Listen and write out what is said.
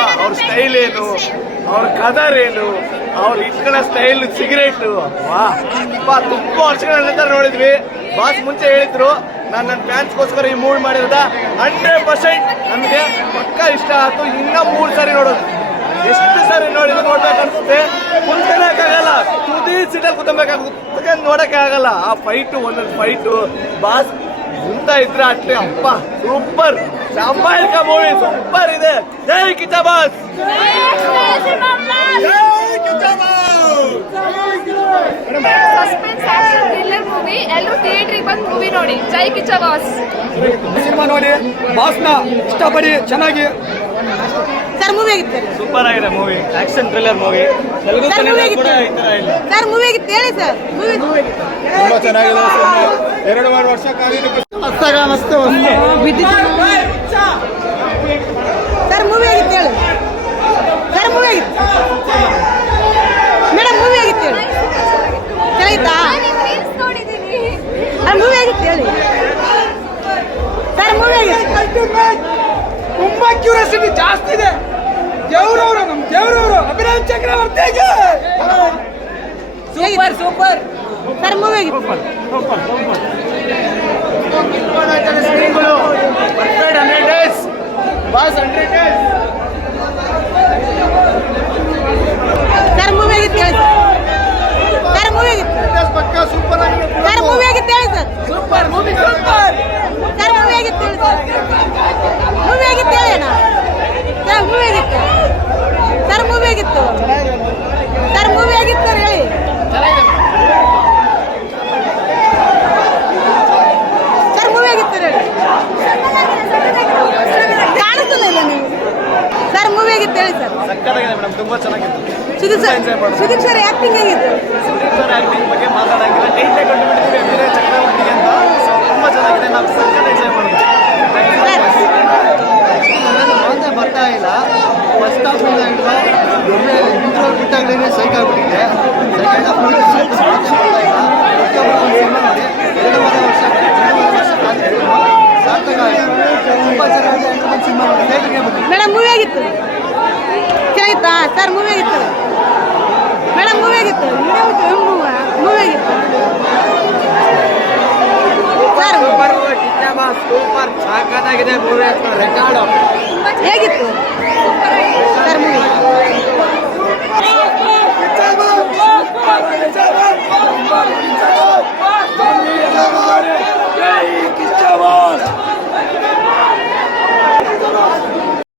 ಅವ್ರ ಸ್ಟೈಲ್ ಏನು? ಅವ್ರ ಕದರ್ ಏನು? ಅವ್ರ ಇಟ್ಕೊಳ್ಳೋ ಸ್ಟೈಲ್ ಸಿಗರೇಟ್ ವಾ ಬಾ ತುಂಬ ವರ್ಷಗಳ ನಂತರ ನೋಡಿದ್ವಿ. ಬಾಸ್ ಮುಂಚೆ ಹೇಳಿದ್ರು, ನಾನು ನನ್ನ ಫ್ಯಾನ್ಸ್ಗೋಸ್ಕರ ಈ ಮೂಡ್ ಮಾಡಿರೋದ? ಹಂಡ್ರೆಡ್ ಪರ್ಸೆಂಟ್ ನಮಗೆ ಪಕ್ಕ ಇಷ್ಟ ಆಯ್ತು. ಇನ್ನ ಮೂರು ಸಾರಿ ನೋಡೋದು ಎಷ್ಟು ಸಾರಿ ನೋಡಿದ್ರು ನೋಡ್ಬೇಕನ್ಸುತ್ತೆ ಕುಂತಾಗಲ್ಲ ತುದಿ ಸೀಟಲ್ಲಿ ಕುತ್ಕೊಬೇಕಾಗ ಕುತ್ಕೊಂಡು ಆಗಲ್ಲ. ಆ ಫೈಟು ಒಂದೊಂದು ಫೈಟು ಬಾಸ್ ಮುಂತ ಇದ್ರೆ ಅಷ್ಟೇ ಅಪ್ಪ ಸೂಪರ್ ಸಾಂಬಾಯಿಕ ಮೂವಿ ಸೂಪರ್ ಇದೆ. ಜೈ ಕಿತಾಬಾಸ್ boss suspense action thriller movie ಎಲ್ಲರೂ ಥಿಯೇಟ್ರಿಗೆ ಬಂದು ಮೂವಿ ನೋಡಿ. ಜೈ ಸಿನಿಮಾ ನೋಡಿ. ಬಾಸ್ನ ಇಷ್ಟಪಡಿ ಚೆನ್ನಾಗಿ. ಸರ್ ಮೂವಿ ಆಗಿತ್ತು ಸೂಪರ್ ಆಗಿದೆ movie action thriller movie Telugu sir movie ಆಗಿತ್ತು ಸರ್ ಮೂವಿ ಆಗಿತ್ತು ಹೇಳಿ ಸರ್ ಮೂವಿ ತುಂಬಾ ಚೆನ್ನಾಗಿದೆ ಎರಡು ಮೂರು ವರ್ಷ ಕಾಲಿನ ಸರ್ ಮೂವಿ ಆಗಿತ್ತು ಹೇಳಿ. ಸರ್ ಮೂವಿ ಆಗಿತ್ತು. ಮೇಡಮ್ ಮೂವಿ ಆಗಿತ್ತು ಹೇಳಿ. ಚೆನ್ನಾಗಿತ್ತಾ? ಸರ್ ಮೂವಿ ಆಗಿತ್ತು ಹೇಳಿ. ಸರ್ ಮೂವಿ ಆಗಿತ್ತು. ತುಂಬಾ ಕ್ಯೂರಿಯಾಸಿಟಿ ಜಾಸ್ತಿ ಇದೆ. ದೇವ್ರವರು ನಮ್ ದೇವ್ರವರು. ಅಭಿನವ್ ಚಕ್ರವರ್ತಿಗೆ ಸೂಪರ್ ಸೂಪರ್ ಸರ್ ಮೂವಿ ಆಗಿತ್ತು hundred days boss hundred days sir movie ಆಗಿತ್ತು ಹೇಳಿ ಸರ್ ಮೂವಿ ಆಗಿತ್ತು ಪಕ್ಕ ಸೂಪರ್ ಆಗಿದೆ ಸರ್ ಮೂವಿ ಆಗಿತ್ತು ಹೇಳಿ sir super movie super sir movie ಆಗಿತ್ತು ಹೇಳಿ ಸರ್ ಮೂವಿ ಆಗಿತ್ತು ಹೇಳಿ ಅಣ್ಣ ಸರ್ ಮೂವಿ ಆಗಿತ್ತು ಸರ್ ಮೂವಿ ಆಗಿತ್ತು ಸರ್ ಮೂವಿ ಆಗಿತ್ತು ಸರ್ ಹೇಳಿ ಸರ್ ಮೂವಿ ಆಗಿತ್ತು ಸರ್ ಹೇಳಿ ಕಾಣಿಸ್ತಿಲ್ಲ ಇಲ್ಲ ನೀವು ಸರ್ ಮೂವಿ ಆಗಿತ್ತು ಹೇಳಿ ಸರ್ ಸಕ್ಕತ್ತಾಗಿದೆ ಮೇಡಮ್ ತುಂಬಾ ಚೆನ್ನಾಗಿತ್ತು. Sudeep sir Sudeep sir acting ಆಗಿತ್ತು ಸುದೀಪ್ ಸರ್ ಆಕ್ಟಿಂಗ್ ಬಗ್ಗೆ ಮಾತಾಡಂಗಿಲ್ಲ. ಟೈಟ್ಲೆ ಕೊಟ್ಟುಬಿಟ್ಟಿದ್ವಿ ಅಭಿನಯ ಚಕ್ರವರ್ತಿ ಅಂತ. ಸೊ ತುಂಬಾ ಚೆನ್ನಾಗಿದೆ. ನಾವು ಸಕ್ಕತ್ ಎಂಜಾಯ್ ಮಾಡಿದ್ವಿ. ಮಾತೇ ಬರ್ತಾ ಇಲ್ಲ. ಫಸ್ಟ್ ಹಾಫ್ ಇಂದ ಹಿಡಿದು ಇಂಟ್ರೋ ಬಿಟ್ಟಾಗ್ಲೇ ಸೈಕ್ ಆಗ್ಬಿಟ್ಟಿದೆ. ಸೆಕೆಂಡ್ ಹಾಫ್ ನೋಡಿ ಸ್ವಲ್ಪ ಮಾತೇ ಬರ್ತಾ ಇಲ್ಲ ಪ್ರತಿಯೊಬ್ಬರು ಒಂದು ಸಿನಿಮಾ ನೋಡಿ. ಎರಡೂವರೆ ವರ್ಷ ಎರಡೂವರೆ ವರ್ಷ ಸಾರ್ಥಕ ಆಯಿತು. ತುಂಬ ಚೆನ್ನಾಗಿದೆ. ಎಲ್ಲರೂ ಒಂದು ಸಿನಿಮಾ ನೋಡಿ ಥಿಯೇಟ್ರಿಗೆ ಬನ್ನಿ ಮೇಡಮ್ ಮೂವಿ ಆಗಿತ್ತು ಚೆನ್ನಾಗಿತ್ತಾ? ಸರ್ ಮೂವಿ ಆಗಿತ್ತು ಮೇಡಮ್ ಮೂವಿ ಆಗಿತ್ತು ಮೂವಿ ಆಗಿತ್ತು ಸರ್ ಸೂಪರ್ ಸಕ್ಕತ್ತಾಗಿದೆ ಮೂವಿ ರೆಕಾರ್ಡ್ ಹೇಗಿತ್ತು? Sir movie?